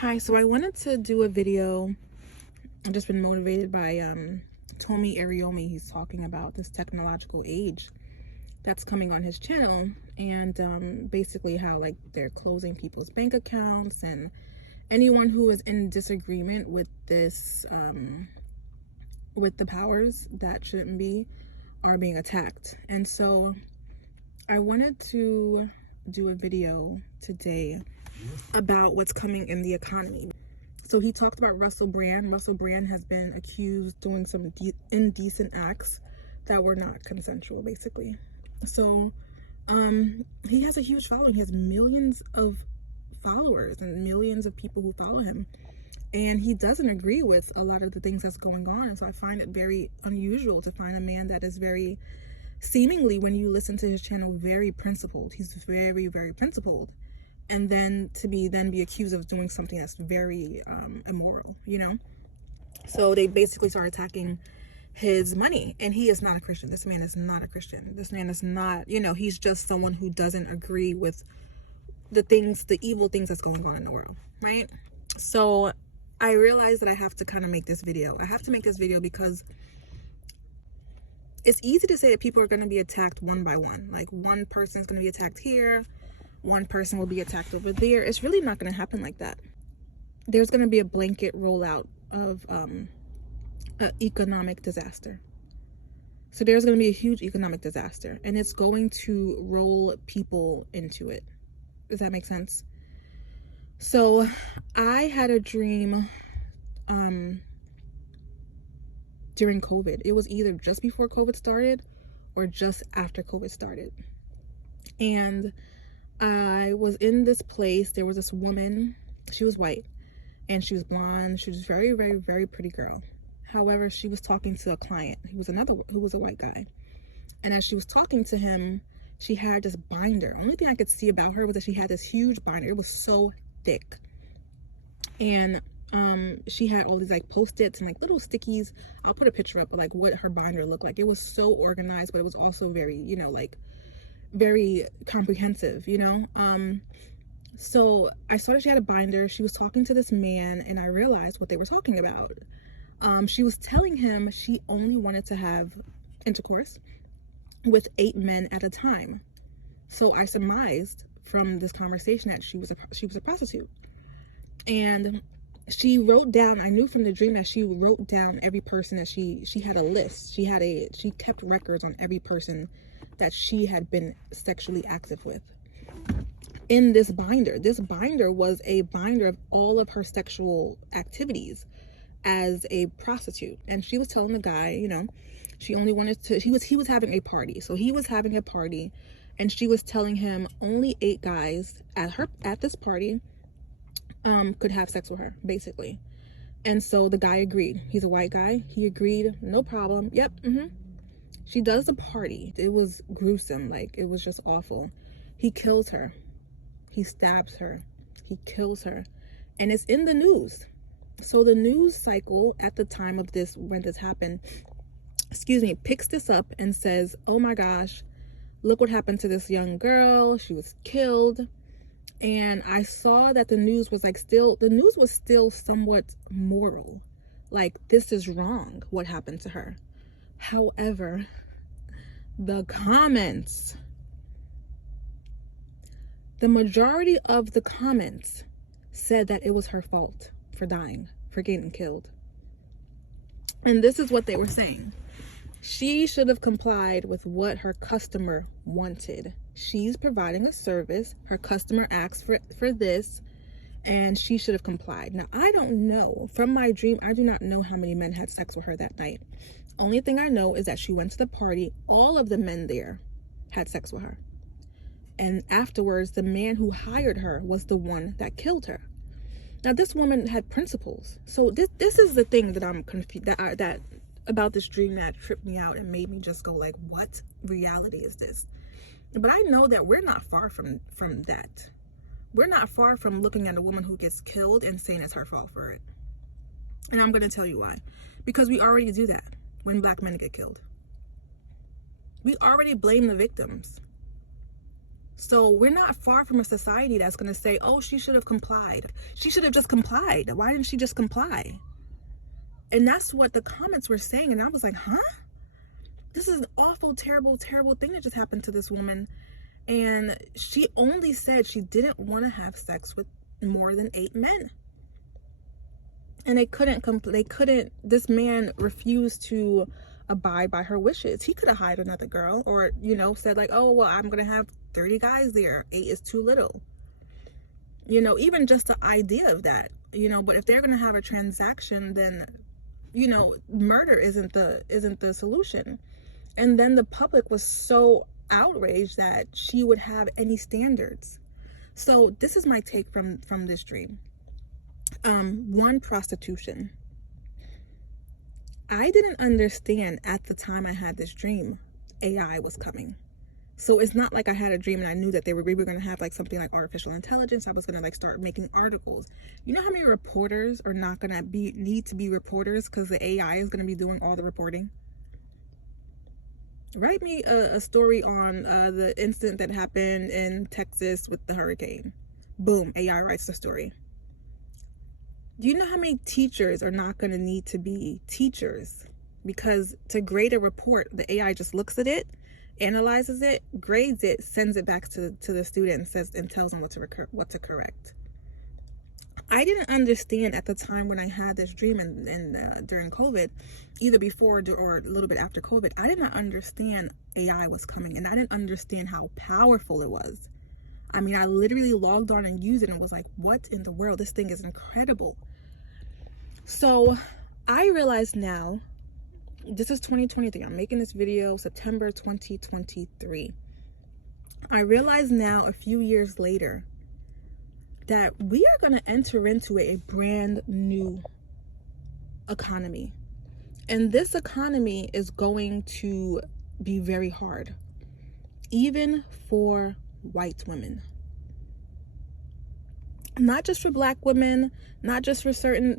Hi, so I wanted to do a video. I've just been motivated by Tomi Ariyomi. He's talking about this technological age that's coming on his channel, and basically how like they're closing people's bank accounts, and anyone who is in disagreement with this with the powers that shouldn't be are being attacked. And so I wanted to do a video today about what's coming in the economy. So he talked about Russell Brand. Russell Brand has been accused doing some indecent acts that were not consensual, basically. So he has a huge following. He has millions of followers and millions of people who follow him. And he doesn't agree with a lot of the things that's going on. And so I find it very unusual to find a man that is very, seemingly, when you listen to his channel, very principled. He's very, very principled. And then to be accused of doing something that's very immoral, you know? So they basically start attacking his money, and he is not a Christian. This man is not a Christian. This man is not, he's just someone who doesn't agree with the evil things that's going on in the world, right? So I realized that I have to kind of make this video. I have to make this video because it's easy to say that people are going to be attacked one by one. Like, one person's going to be attacked here, one person will be attacked over there. It's really not going to happen like that. There's going to be a blanket rollout of an economic disaster. So there's going to be a huge economic disaster, and it's going to roll people into it. Does that make sense? So I had a dream during COVID. It was either just before COVID started or just after COVID started. And I was in this place. There was this woman. She was white and she was blonde. She was very, very, very pretty girl. However, she was talking to a client who was a white guy. And as she was talking to him, she had this binder. Only thing I could see about her was that she had this huge binder. It was so thick. And she had all these like Post-its and like little stickies. I'll put a picture up of like what her binder looked like. It was so organized, but it was also very, like very comprehensive, so I saw that she had a binder. She was talking to this man, and I realized what they were talking about. She was telling him she only wanted to have intercourse with 8 men at a time. So I surmised from this conversation that she was a prostitute. And she wrote down, I knew from the dream that she wrote down every person that she had a list. She kept records on every person that she had been sexually active with in this binder. This binder was a binder of all of her sexual activities as a prostitute. And she was telling the guy, she only wanted to, he was having a party. So he was having a party, and she was telling him only 8 guys at this party could have sex with her, basically. And so the guy agreed. He's a white guy. He agreed, no problem. Yep. She does the party. It was gruesome. Like, it was just awful. He kills her. He stabs her. He kills her. And it's in the news. So the news cycle at the time of this, when this happened, picks this up and says, oh my gosh, look what happened to this young girl. She was killed. And I saw that the news was still somewhat moral. Like, this is wrong, what happened to her. However, the comments, the majority of the comments said that it was her fault for dying, for getting killed. And this is what they were saying. She should have complied with what her customer wanted. She's providing a service. Her customer asked for this, and she should have complied. Now, I don't know. From my dream, I do not know how many men had sex with her that night. Only thing I know is that she went to the party. All of the men there had sex with her. And afterwards, the man who hired her was the one that killed her. Now, this woman had principles. So this is the thing that I'm confused, that about this dream that tripped me out and made me just go like, what reality is this? But I know that we're not far from that. We're not far from looking at a woman who gets killed and saying it's her fault for it. And I'm going to tell you why. Because we already do that when Black men get killed. We already blame the victims. So we're not far from a society that's going to say, oh, she should have complied. She should have just complied. Why didn't she just comply? And that's what the comments were saying. And I was like, huh? This is an awful, terrible, terrible thing that just happened to this woman. And she only said she didn't want to have sex with more than 8 men. And this man refused to abide by her wishes. He could have hired another girl, or, you know, said like, oh, well, I'm going to have 30 guys there. 8 is too little. You know, even just the idea of that, you know, but if they're going to have a transaction, then, you know, murder isn't the solution. And then the public was so outraged that she would have any standards. So this is my take from this dream. One, prostitution. I didn't understand at the time I had this dream AI was coming. So it's not like I had a dream and I knew that we were going to have like something like artificial intelligence. I was going to like start making articles. You know how many reporters are not going to need to be reporters because the AI is going to be doing all the reporting? Write me a story on the incident that happened in Texas with the hurricane. Boom, AI writes the story. Do you know how many teachers are not going to need to be teachers? Because to grade a report, the AI just looks at it, analyzes it, grades it, sends it back to the student and tells them what to correct. I didn't understand at the time when I had this dream and during COVID, either before or a little bit after COVID, I did not understand AI was coming, and I didn't understand how powerful it was. I mean, I literally logged on and used it and was like, what in the world? This thing is incredible. So I realize now, this is 2023. I'm making this video September 2023. I realize now, a few years later, that we are going to enter into a brand new economy. And this economy is going to be very hard, even for white women. Not just for black women, not just for certain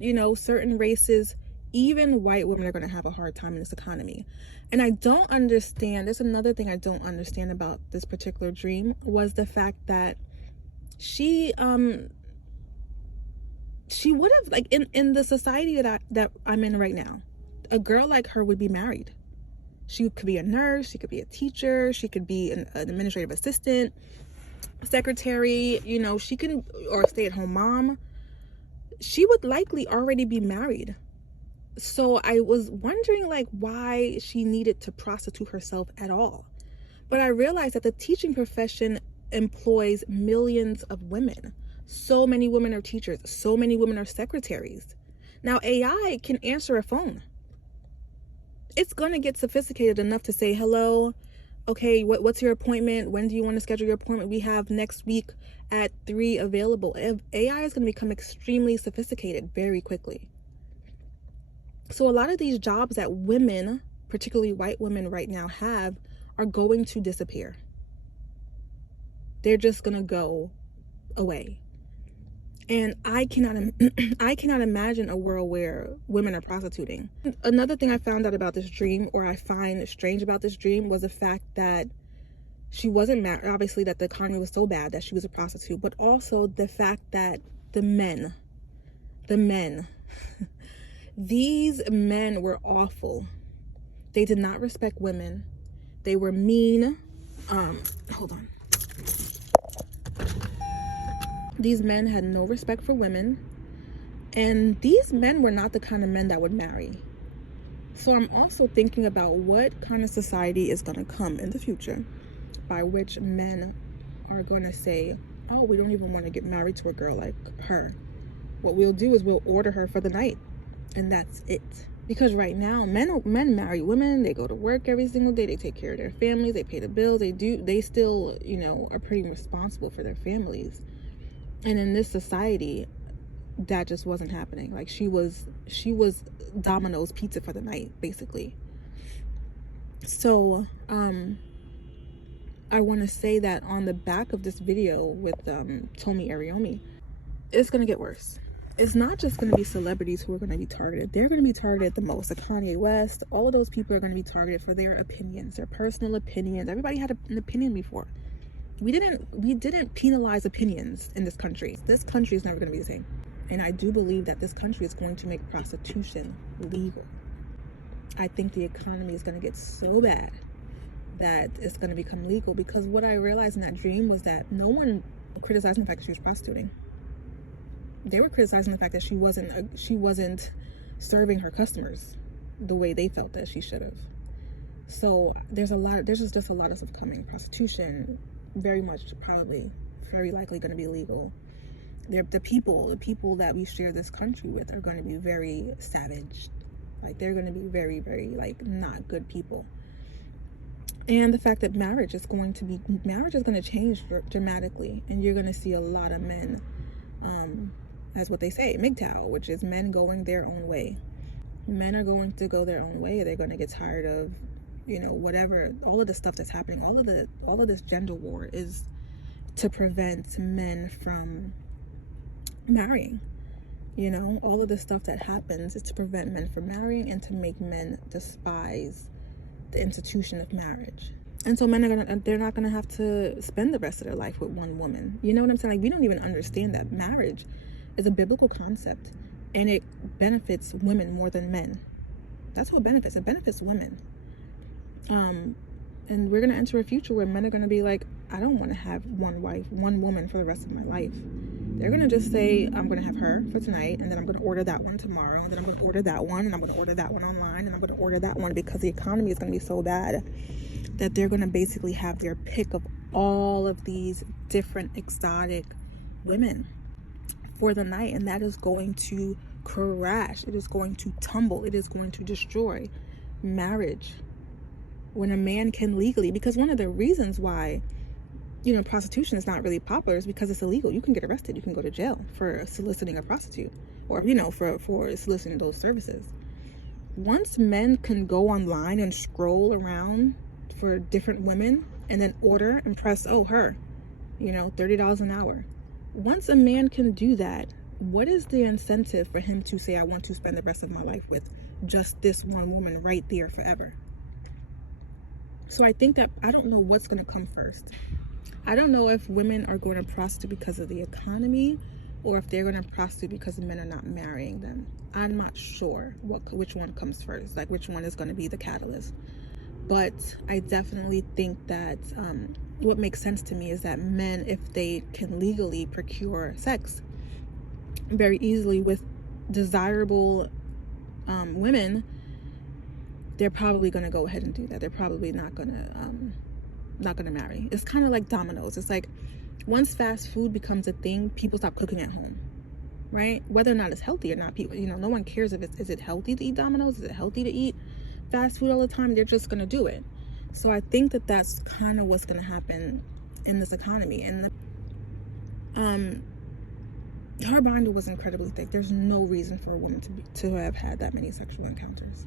races. Even white women are going to have a hard time in this economy. And I don't understand, there's another thing I don't understand about this particular dream, was the fact that she would have, like, in the society that I'm in right now, a girl like her would be married. She could be a nurse, she could be a teacher, she could be an administrative assistant, secretary, you know, or stay-at-home mom. She would likely already be married. So I was wondering, like, why she needed to prostitute herself at all. But I realized that the teaching profession employs millions of women. So many women are teachers. So many women are secretaries. Now, AI can answer a phone. It's going to get sophisticated enough to say, hello, okay, what's your appointment? When do you want to schedule your appointment? We have next week at 3 available. AI is going to become extremely sophisticated very quickly. So a lot of these jobs that women, particularly white women right now, have are going to disappear. They're just going to go away. And I cannot imagine a world where women are prostituting. Another thing I found out about this dream, or I find strange about this dream, was the fact that she wasn't married. Obviously, that the economy was so bad that she was a prostitute, but also the fact that the men, these men were awful. They did not respect women. They were mean. Hold on. These men had no respect for women. And these men were not the kind of men that would marry. So I'm also thinking about what kind of society is going to come in the future by which men are going to say, oh, we don't even want to get married to a girl like her. What we'll do is we'll order her for the night. And that's it. Because right now, men marry women. They go to work every single day. They take care of their families. They pay the bills. They still, you know, are pretty responsible for their families. And in this society, that just wasn't happening. Like, she was Domino's pizza for the night, basically. So, I want to say that on the back of this video with Tomi Ariyomi, it's going to get worse. It's not just going to be celebrities who are going to be targeted. They're going to be targeted the most. Like Kanye West, all of those people are going to be targeted for their opinions, their personal opinions. Everybody had an opinion before. we didn't penalize opinions in this country. This country is never going to be the same. And I do believe that this country is going to make prostitution legal. I think the economy is going to get so bad that it's going to become legal, because what I realized in that dream was that no one criticizing the fact that she was prostituting. They were criticizing the fact that she wasn't serving her customers the way they felt that she should have. So there's just a lot of stuff coming. Prostitution, very likely going to be legal. The people that we share this country with are going to be very savage. Like, they're going to be very, very, like, not good people. And the fact that marriage is going to change dramatically, and you're going to see a lot of men, as what they say, MGTOW, which is men going their own way. Men are going to go their own way. They're going to get tired of, whatever, all of the stuff that's happening. All of this gender war is to prevent men from marrying. All of the stuff that happens is to prevent men from marrying and to make men despise the institution of marriage. And so men they're not gonna have to spend the rest of their life with one woman. You know what I'm saying? Like, we don't even understand that marriage is a biblical concept, and it benefits women more than men. That's who it benefits. It benefits women. And we're gonna enter a future where men are gonna be like, I don't want to have one woman for the rest of my life. They're gonna just say, I'm gonna have her for tonight, and then I'm gonna order that one tomorrow, and then I'm gonna order that one, and I'm gonna order that one online, and I'm gonna order that one, because the economy is gonna be so bad that they're gonna basically have their pick of all of these different exotic women for the night, and that is going to crash. It is going to tumble. It is going to destroy marriage when a man can legally, because one of the reasons why prostitution is not really popular is because it's illegal. You can get arrested. You can go to jail for soliciting a prostitute, or for soliciting those services. Once men can go online and scroll around for different women and then order and press, her, $30 an hour. Once a man can do that, what is the incentive for him to say, I want to spend the rest of my life with just this one woman right there forever? So I think that, I don't know what's going to come first. I don't know if women are going to prostitute because of the economy, or if they're going to prostitute because men are not marrying them. I'm not sure which one comes first, like which one is going to be the catalyst. But I definitely think that what makes sense to me is that men, if they can legally procure sex very easily with desirable women, they're probably going to go ahead and do that. They're probably not going to marry. It's kind of like dominoes. It's like, once fast food becomes a thing, people stop cooking at home, right? Whether or not it's healthy or not, people, no one cares if is it healthy to eat Domino's? Is it healthy to eat fast food all the time? They're just going to do it. So I think that that's kind of what's going to happen in this economy. And her binder was incredibly thick. There's no reason for a woman to have had that many sexual encounters.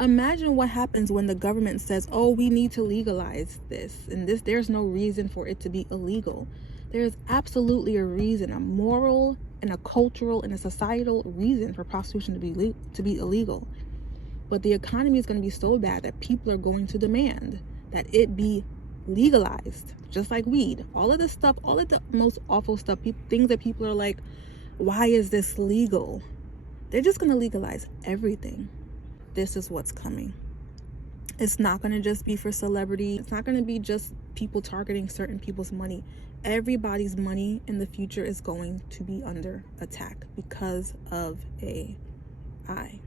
Imagine what happens when the government says, we need to legalize this, and there's no reason for it to be illegal. There's absolutely a reason, a moral and a cultural and a societal reason for prostitution to be illegal. But the economy is going to be so bad that people are going to demand that it be legalized, just like weed. All of this stuff, all of the most awful stuff, things that people are like, why is this legal? They're just going to legalize everything. This is what's coming. It's not going to just be for celebrity. It's not going to be just people targeting certain people's money. Everybody's money in the future is going to be under attack because of AI.